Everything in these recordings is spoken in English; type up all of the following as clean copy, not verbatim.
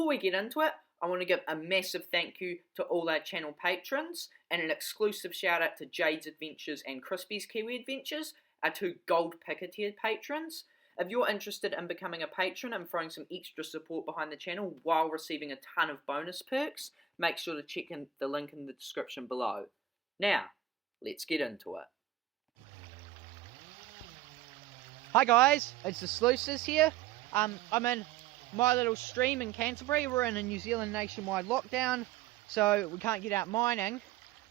before we get into it, I want to give a massive thank you to all our channel patrons and an exclusive shout out to Jades Adventures and Chrispys Kiwi Adventures, our 2 gold picker tiered patrons. If you're interested in becoming a patron and throwing some extra support behind the channel while receiving a ton of bonus perks, make sure to check in the link in the description below. Now, let's get into it. Hi guys, it's the sluices here. I'm in my little stream in Canterbury. We're in a New Zealand nationwide lockdown, so we can't get out mining,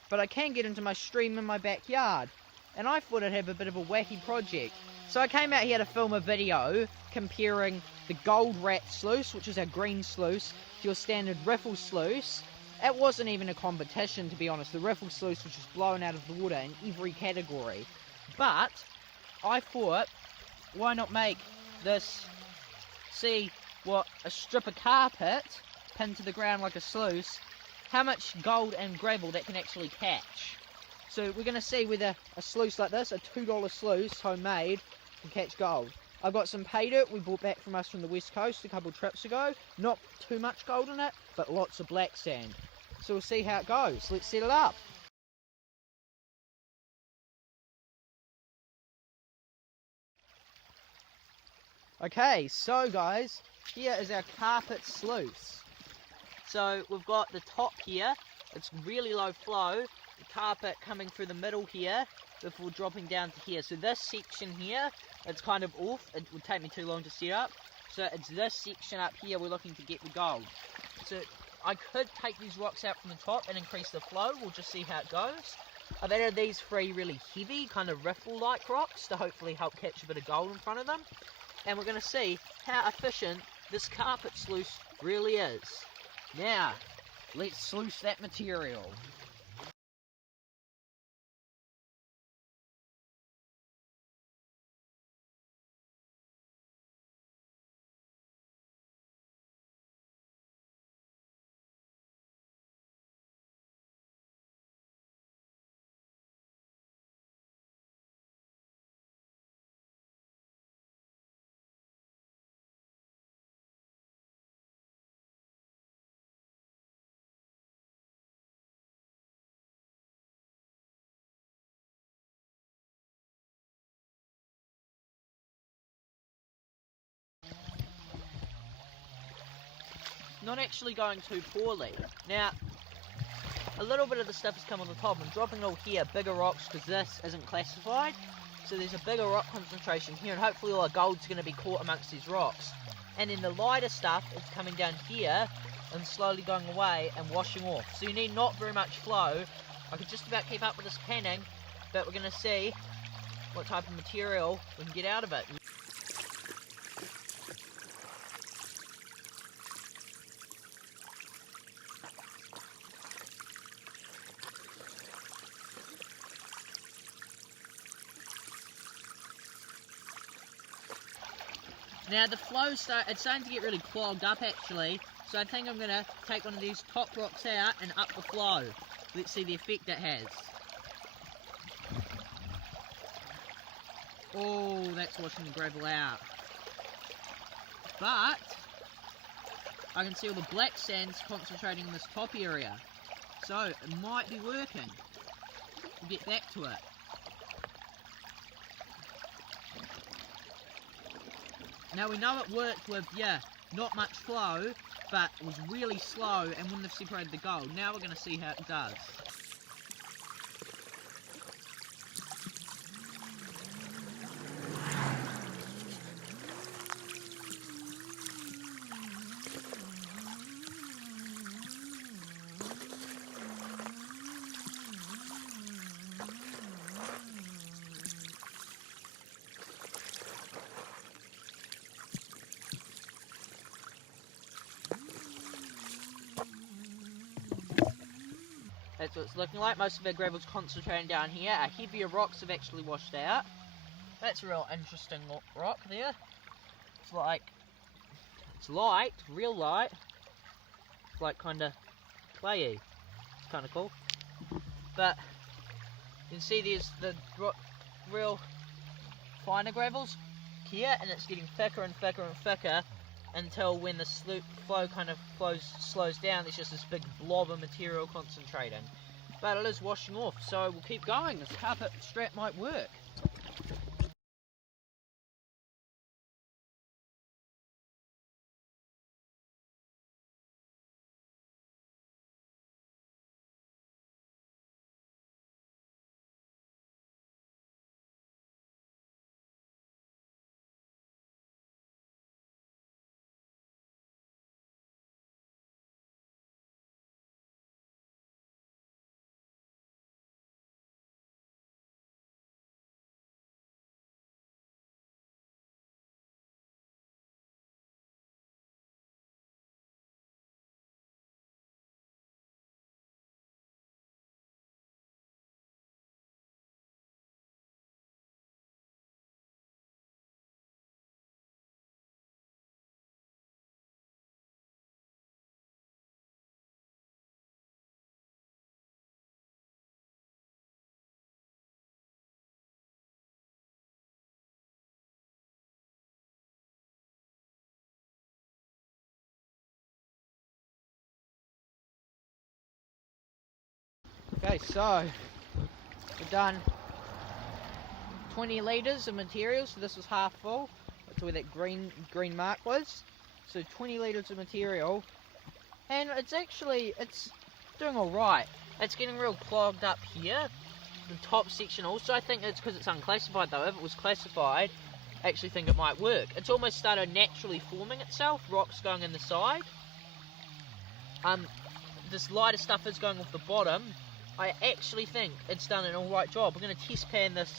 but I can get into my stream in my backyard. And I thought I'd have a bit of a wacky project. So I came out here to film a video comparing the gold rat sluice, which is our green sluice, to your standard riffle sluice. It wasn't even a competition, to be honest. The riffle sluice was just blown out of the water in every category. But I thought, why not make this, see what a strip of carpet pinned to the ground like a sluice, how much gold and gravel that can actually catch. So we're going to see whether a sluice like this, a $2 sluice, homemade, can catch gold. I've got some pay dirt we brought back from us from the west coast a couple of trips ago. Not too much gold in it, but lots of black sand. So we'll see how it goes. Let's set it up. Okay, so guys, here is our carpet sluice. So we've got the top here, it's really low flow, the carpet coming through the middle here before dropping down to here. So this section here, it's kind of off, it would take me too long to set up. So it's this section up here we're looking to get the gold. So I could take these rocks out from the top and increase the flow, we'll just see how it goes. I've added these 3 really heavy, kind of riffle-like rocks to hopefully help catch a bit of gold in front of them. And we're going to see how efficient this carpet sluice really is. Now, let's sluice that material. Not actually going too poorly. Now, a little bit of the stuff has come on the top. I'm dropping it all here, bigger rocks, because this isn't classified. So there's a bigger rock concentration here, and hopefully all our gold's going to be caught amongst these rocks. And then the lighter stuff is coming down here and slowly going away and washing off. So you need not very much flow. I could just about keep up with this panning, but we're going to see what type of material we can get out of it. Now the flow's it's starting to get really clogged up actually, so I think I'm going to take one of these top rocks out and up the flow. Let's see the effect that has. Oh, that's washing the gravel out. But I can see all the black sand's concentrating in this top area, so it might be working. We'll get back to it. Now we know it worked with, not much flow, but it was really slow and wouldn't have separated the gold. Now we're going to see how it does. That's what it's looking like. Most of our gravel's concentrating down here. Our heavier rocks have actually washed out. That's a real interesting rock there. It's light, real light. It's like kind of clayey. It's kind of cool. But you can see there's the real finer gravels here, and it's getting thicker and thicker and thicker until when the flow kind of slows down, there's just this big blob of material concentrating. But it is washing off, so we'll keep going. This carpet strap might work. Okay, so we've done 20 litres of material, so this was half full. That's where that green mark was. So 20 litres of material, and it's doing alright. It's getting real clogged up here, the top section also. I think it's because it's unclassified though. If it was classified, I actually think it might work. It's almost started naturally forming itself, rocks going in the side. This lighter stuff is going off the bottom. I actually think it's done an alright job. We're going to test pan this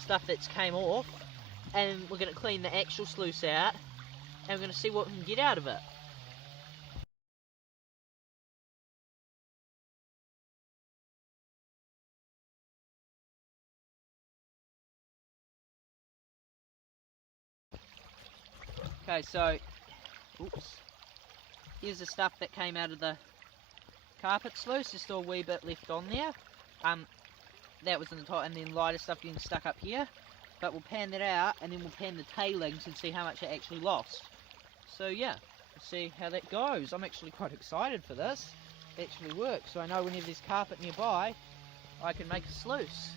stuff that's came off, and we're going to clean the actual sluice out, and we're going to see what we can get out of it. Okay, so, here's the stuff that came out of the carpet sluice. There's still a wee bit left on there. That was in the top, and then lighter stuff getting stuck up here. But we'll pan that out, and then we'll pan the tailings and see how much it actually lost. So yeah, we'll see how that goes. I'm actually quite excited for this. It actually works, so I know whenever there's carpet nearby, I can make a sluice.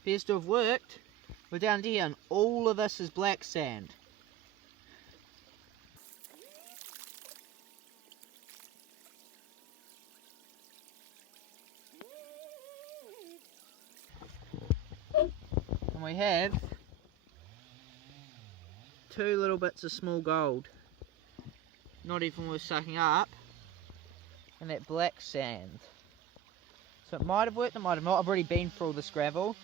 Appears to have worked. We're down here and all of this is black sand. And we have 2 little bits of small gold. Not even worth sucking up. And that black sand. So it might have worked, it might have not. I've already been through all this gravel,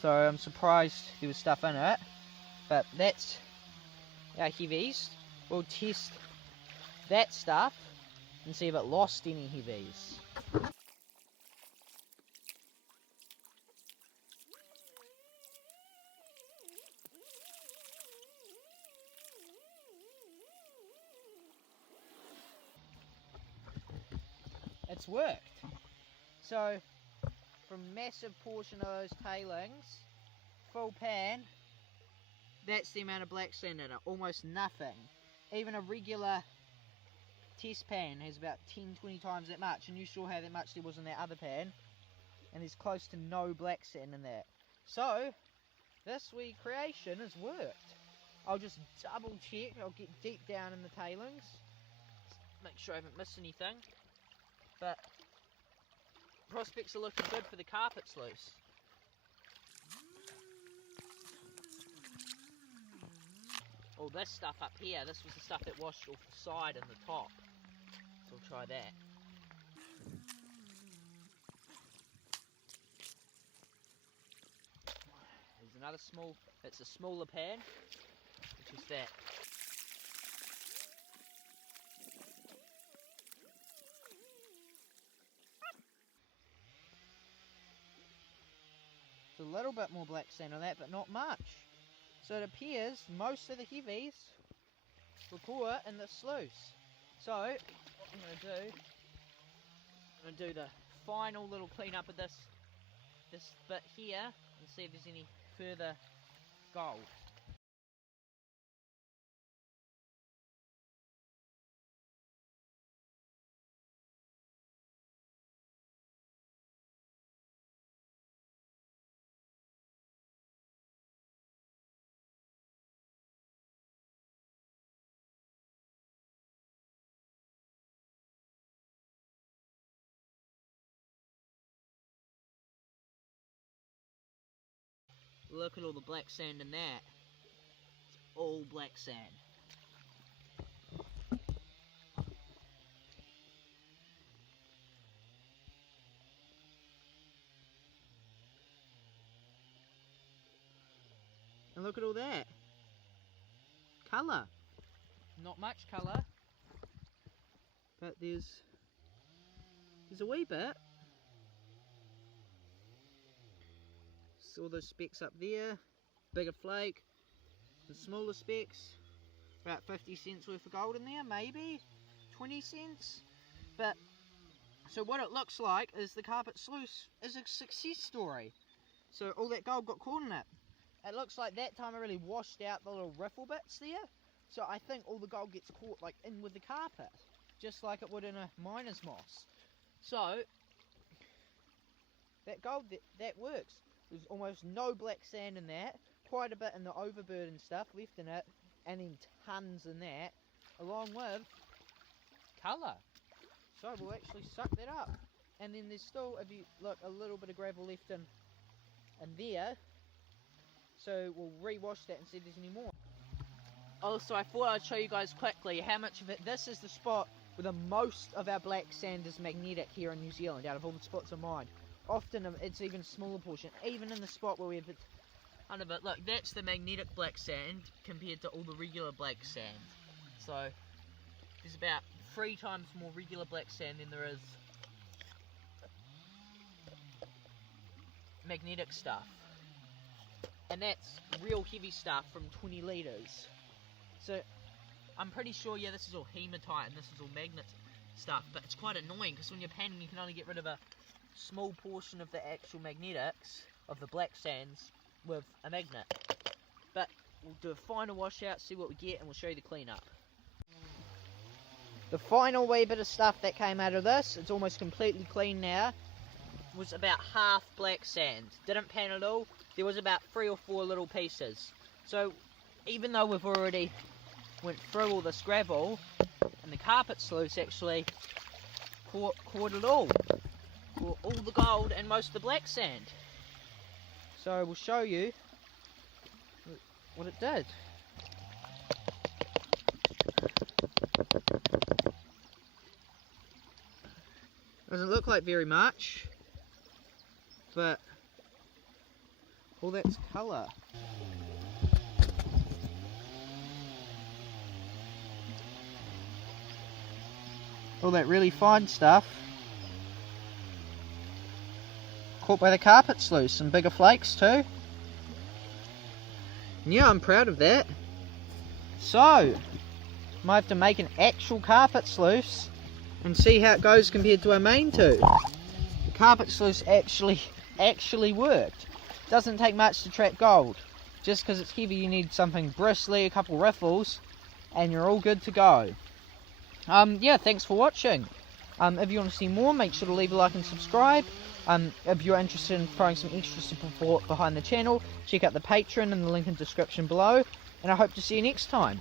so I'm surprised there was stuff in it. But that's our heavies. We'll test that stuff and see if it lost any heavies. It's worked. So, from a massive portion of those tailings, full pan, that's the amount of black sand in it, almost nothing. Even a regular test pan has about 10-20 times that much, and you saw how that much there was in that other pan, and there's close to no black sand in that. So, this wee creation has worked. I'll just double check, I'll get deep down in the tailings, make sure I haven't missed anything, but prospects are looking good for the carpet sluice. All this stuff up here, this was the stuff that washed off the side and the top. So we'll try that. There's another it's a smaller pan, which is that. There's a little bit more black sand on that, but not much. So it appears most of the heavies were caught in the sluice. So, what I'm going to do the final little clean up of this bit here and see if there's any further gold. Look at all the black sand in that. It's all black sand. And look at all that. Colour. Not much colour. But there's a wee bit. All those specks up there, bigger flake, the smaller specks, about 50 cents worth of gold in there, maybe 20 cents. But so what it looks like is the carpet sluice is a success story. So all that gold got caught in it. It looks like that time I really washed out the little riffle bits there. So I think all the gold gets caught like in with the carpet, just like it would in a miner's moss. So that gold that works. There's almost no black sand in that, quite a bit in the overburden stuff left in it, and then tons in that, along with colour. So we'll actually suck that up. And then there's still, if you look, a little bit of gravel left in there. So we'll re-wash that and see if there's any more. Also, I thought I'd show you guys quickly how much of it, this is the spot where the most of our black sand is magnetic here in New Zealand, out of all the spots of mine. Often it's even a smaller portion, even in the spot where we have it under it. Look, that's the magnetic black sand compared to all the regular black sand. So there's about 3 times more regular black sand than there is magnetic stuff. And that's real heavy stuff from 20 litres. So I'm pretty sure, yeah, this is all hematite and this is all magnet stuff, but it's quite annoying because when you're panning you can only get rid of a small portion of the actual magnetics of the black sands with a magnet. But we'll do a final washout, see what we get, and we'll show you the cleanup. The final wee bit of stuff that came out of this, it's almost completely clean now, was about half black sand. Didn't pan at all. There was about 3 or 4 little pieces. So even though we've already went through all this gravel, and the carpet sluice actually caught it all. All the gold and most of the black sand. So we'll show you what it did. Doesn't look like very much, but all that's colour. All that really fine stuff caught by the carpet sluice, some bigger flakes too. And yeah, I'm proud of that. So, might have to make an actual carpet sluice and see how it goes compared to our main two. The carpet sluice actually worked. Doesn't take much to trap gold. Just because it's heavy you need something bristly, a couple riffles, and you're all good to go. Yeah, thanks for watching. If you want to see more, make sure to leave a like and subscribe. If you're interested in throwing some extra support behind the channel, check out the Patreon and the link in the description below, and I hope to see you next time.